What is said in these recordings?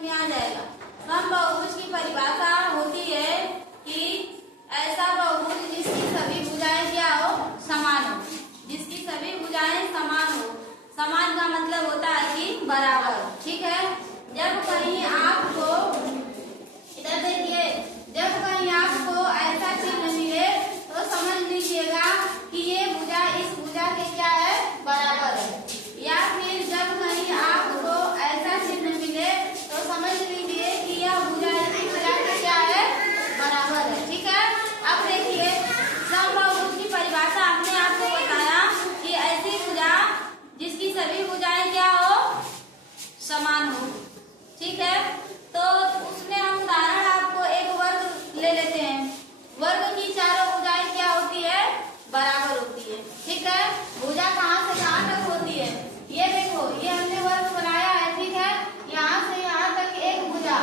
में आ जाएगा। समबाहुभुज की परिभाषा होती है कि ऐसा बहुभुज जिसकी सभी भुजाएं क्या हो, समान हो, जिसकी सभी भुजाएं समान हो। समान का मतलब होता है कि बराबर, ठीक है। जब कहीं आपको इधर देखिए, जब कहीं आपको ऐसा चिन्ह मिले तो समझ लीजिएगा कि ये भुजा इस भुजा के क्या है, बराबर है। या फिर जब कहीं आपको ऐसा चिन्ह मिले तो समझ लीजिए कि यह भुजा इस भुजा के क्या है, बराबर है, ठीक है। अब देखिए, समबाहुभुज की परिभाषा हमने आपको बताया कि ऐसी भुजा जिसकी सभी भुजाएं क्या हो, समान हो, ठीक है। तो उसमें हम उदाहरण आपको एक वर्ग ले लेते हैं। वर्ग की चारों भुजाएं क्या होती है, बराबर होती है, ठीक है। भुजा कहाँ से कहाँ तक होती है, ये देखो, ये हमने वर्ग बनाया है, ठीक है। यहाँ से यहाँ तक एक भुजा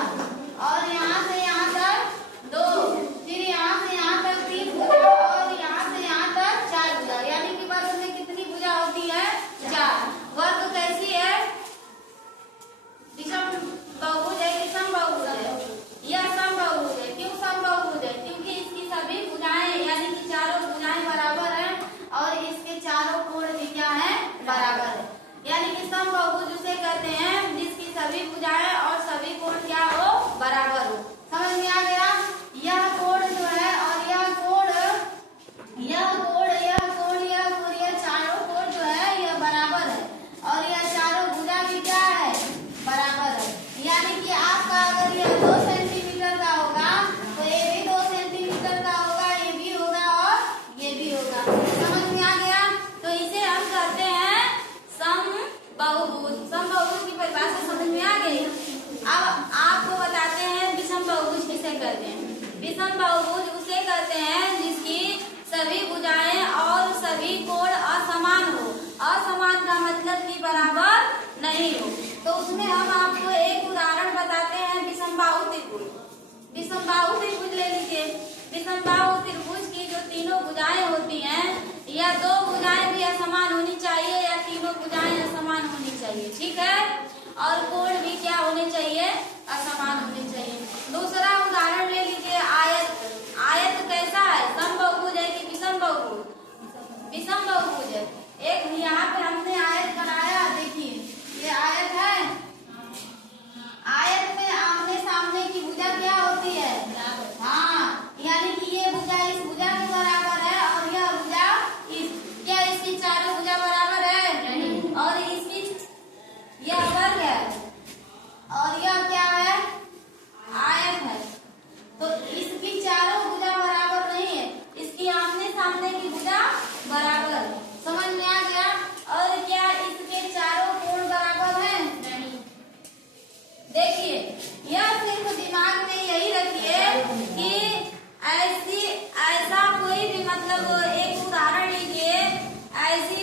और यहाँ से यहाँ तक दो, फिर यहाँ से यहाँ तक तीन भुजा और यहाँ से यहाँ तक चार भुजा, यानी कि वर्ग में कितनी भुजा होती है, चार। वर्ग कैसी है, विषम बहुभुज है कि समबाहुभुज है, यह समबाहुभुज है। क्यों समबाहुभुज है, क्योंकि इसकी सभी भुजाएं यानी कि चारों भुजाएं बराबर हैं और इसके चारों कोण भी क्या है, बराबर है। यानी कि समबाहुभुज उसे कहते हैं जिसकी सभी भुजाएं और सभी कोण क्या हो, बराबर हो। समझ में आ गया। यह कोण जो है और यह कोण, यह कोण, यह कोण, यह कोण, यह चारों कोण जो है यह बराबर है और यह चारों भुजा भी क्या है, बराबर है। यानी कि आपका अगर यह 2 सेंटीमीटर का होगा तो ये भी 2 सेंटीमीटर का होगा, ये भी होगा और ये भी होगा। समझ में आ गया। तो इसे हम कहते हैं समबाहुभुज। समबाहुभुज की परिभाषा समझ में आ गई। अब आपको बताते हैं विषम बहुभुज किसे कहते हैं। विषम बहुभुज उसे कहते हैं जिसकी सभी भुजाएं और सभी कोण असमान हो। असमान का मतलब कि बराबर नहीं हो। तो उसमें हम आपको एक उदाहरण बताते हैं, विषमबाहु त्रिभुज। विषमबाहु त्रिभुज ले लीजिए। विषमबाहु त्रिभुज की जो तीनों भुजाएं होती हैं, या 2 भुजाएं भी असमान होनी चाहिए या तीनों भुजाएं असमान होनी चाहिए, ठीक है। और कोण भी क्या होने चाहिए, असमान होने चाहिए। दूसरा उदाहरण ले लीजिए, आयत। आयत कैसा है, समबाहुभुज है कि विषम बहुभुज, विषम बहुभुज है। एक यहाँ पे हमने आयत बनाया, देखिए ये आयत है। आयत में आमने सामने की भुजा क्या होती है, हाँ, यानी कि ये भुजा इस भुजा के बराबर है और यह भुजा क्या इसकी चारों भुजा बराबर है, नहीं। और इसकी यह वर्ग है और यह क्या है, आयत है। तो इसकी चारों भुजा बराबर नहीं है, इसकी आमने सामने की भुजा बराबर है। समझ में आ गया। और क्या इसके चारों कोण बराबर हैं, नहीं। देखिए, यह सिर्फ दिमाग में यही रखिए कि ऐसा कोई भी मतलब एक उदाहरण लीजिए, ऐसी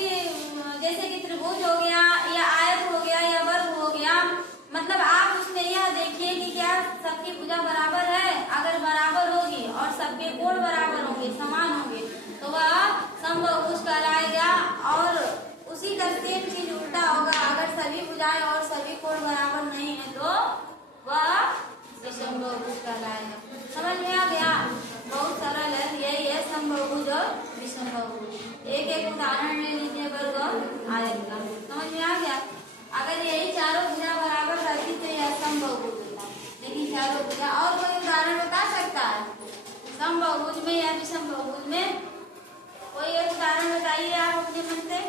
जैसे कि त्रिभुज हो गया या आयत हो गया या वर्ग हो गया, मतलब आप उसमें यह देखिए कि क्या सबकी भुजा बराबर है। अगर बराबर होगी और सबके कोण बराबर होंगे, समान होंगे, तो वह समबाहुभुज कहलाएगा। और उसी का सेम चीज उल्टा होगा, अगर सभी भुजाएं और सभी कोण बराबर नहीं है तो वह विषम बहुभुज कहलाएगा। समझ में आ गया। बहुत सरल है, यही है समबाहुभुज और विषम बहुभुज। एक एक उदाहरण ले लीजिए वर्ग और आयत का। समझ में आ गया। अगर यही चारों भुजा बराबर रहती तो यह समबाहुभुज होता, लेकिन चारों भुजा। और कोई उदाहरण बता सकता है समबाहुभुज में या विषम बहुभुज में? कोई एक उदाहरण बताइए आप अपने मन से।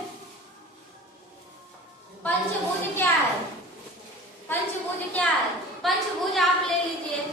पंचभुज क्या है, पंचभुज क्या है? पंचभुज आप ले लीजिए।